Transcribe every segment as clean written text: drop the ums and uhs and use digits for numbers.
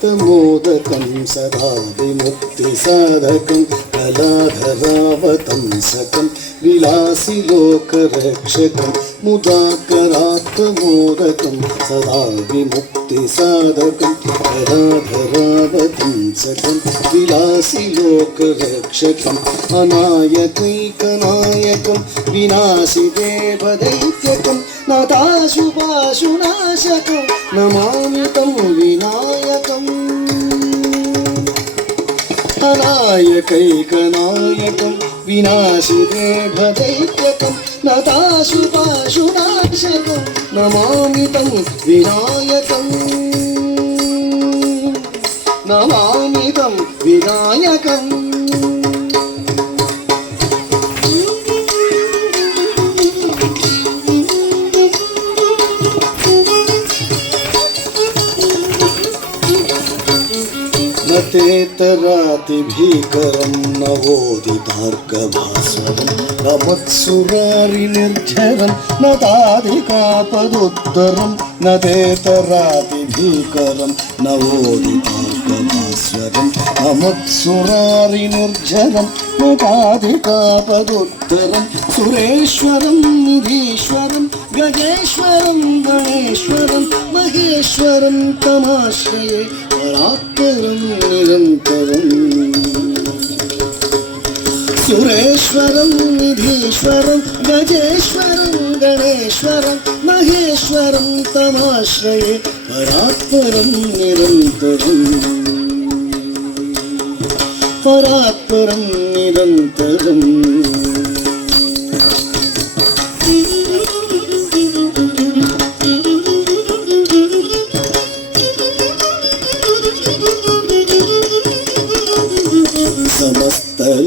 कलाधरात्मोदकं सदा विमुक्तिसाधकं कलाधरावतंसकं विलासिलोकरक्षकं मुदाकरात्मोदकं सदा विमुक्तिसाधकं कलाधरावतंसकं विलासिलोकरक्षकम् अनायकैकनायकं विनाशिदेवदैत्यकं नाथाशुभाशुनाशकं नमामि तं विनायकम् अनायकैकनायकं विनाशिदेवदैत्यकं नाथाशुभाशुनाशकं नमामि तं विनायकम् नमामि तं विनायकम् तेतरातिभीकरं नवोदितार्कभास्वरं रमत्सुरारिनिर्झरं नताधिकापदुत्तरं न तेतरातिभीकरं नवोदितार्कभास्वरं रमत्सुरारिनिर्झरं नताधिकापदुत्तरं सुरेश्वरं निधीश्वरं गजेश्वरं गणेश्वरं महेश्वरं तमाश्रये परात्परं निरन्तरम् सुरेश्वरं निधीश्वरं गजेश्वरं गणेश्वरं महेश्वरं तमाश्रये परात्परं निरन्तरम् परात्परं निरन्तरम्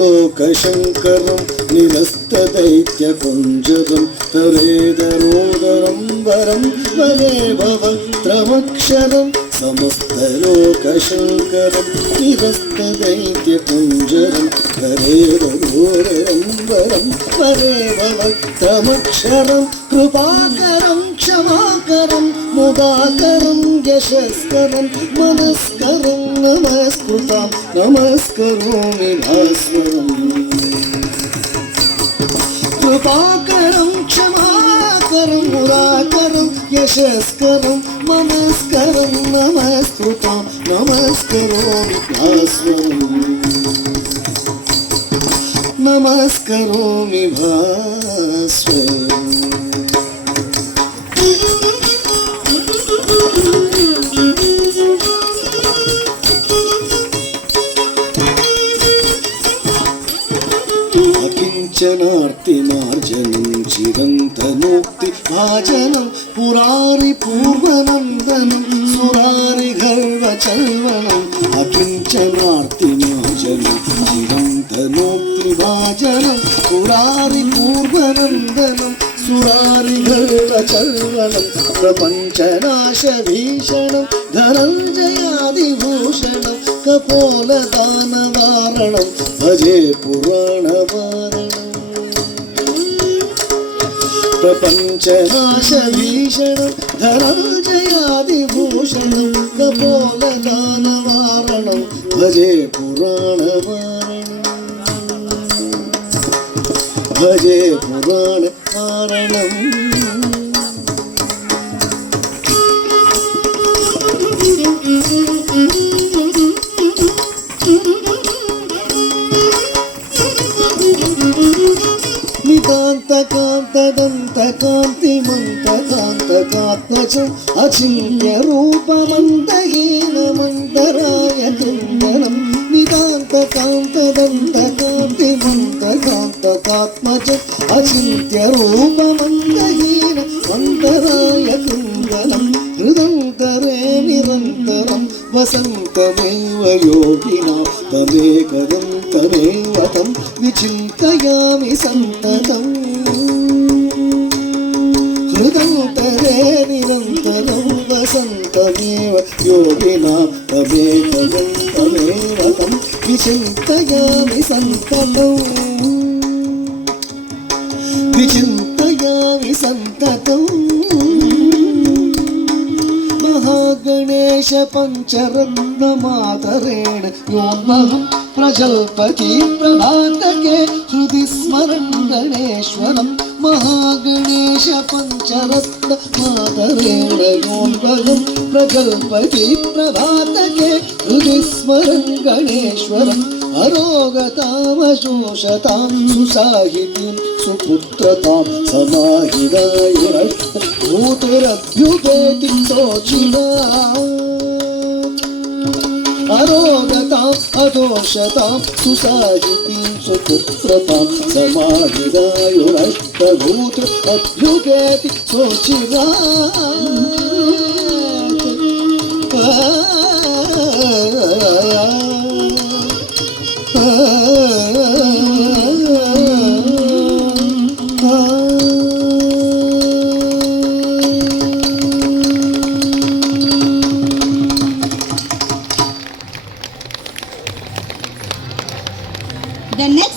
समस्तलोकशङ्करं निरस्तदैत्यकुञ्जरं तरेदरोदरं वरं वरे भवत्रमक्षरं समस्तलोकशङ्करं निरस्तदैत्यकुञ्जरं तरेदरोदरं वरं वरे भवत्रमक्षरं कृपाकरं क्षमाकरं मुदाकरं यशस्करं मनस्करं नमस्कृतां नमस्करोमि भास्वरम् कृपाकरं क्षमाकरं मुदाकरं यशस्करं मनस्करं नमस्कृतां नमस्करोमि भास्वरम् नमस्करोमि भास्वरम् अकिञ्चनार्तिमार्जनं चिरन्तनोक्तिभाजनं पुरारिपूर्वनन्दनं सुरारिगर्वचल्वनम् अकिञ्चनार्तिमार्जनं चिरन्तनोक्तिभाजनं पुरारिपूर्वनन्दनं सुरारिगर्वचल्वनं प्रपञ्चनाशभीषणं धनञ्जयादिभूषणं कपोलदानवारणं भजे पुराणवारणम् प्रपञ्चनाशभीषणं धनञ्जयादिभूषणं कपोलदानवारणं भजे पुराणवारणम् भजे पुराणवारणम् निकान्तकान्तदन्तकान्तिमन्तकान्तकात्मजम् अचिन्त्यरूपमन्तहीनमन्तराय कृन्दनं निकान्तकान्तदन्तकान्तिमन्तकान्तकात्मजम् अचिन्त्यरूपमन्तहीनमन्तराय कृन्दनं हृदन्तरे निरन्तरं वसन्तमेव योगिनां तमेकदं तमेव तं विचिन्तयामि सन्ततम् हृदन्तरे निरन्तरं वसन्तमेव योगिनां तमेकदं तमेव तं विचिन्तयामि सन्ततम् विचिन्तयामि सन्ततम् महागणेश गणेश पञ्चरत्नमातरेण योन्महं प्रजल्पति प्रभातके हृदि स्मरन् गणेश्वरं महागणेश पञ्चरत्नमातरेण योन्महं प्रजल्पति प्रभातके हृदि स्मरन् गणेश्वरम् अरोगतामशोषतां सुसाहितीं सुपुत्रतां समाहिदायभूतिरभ्युपेति शोचिना अरोगताम् अदोषतां सुसाहितीं सुपुत्रतां समाहिदायुरष्टभूतिरभ्युपेति शोचिना The next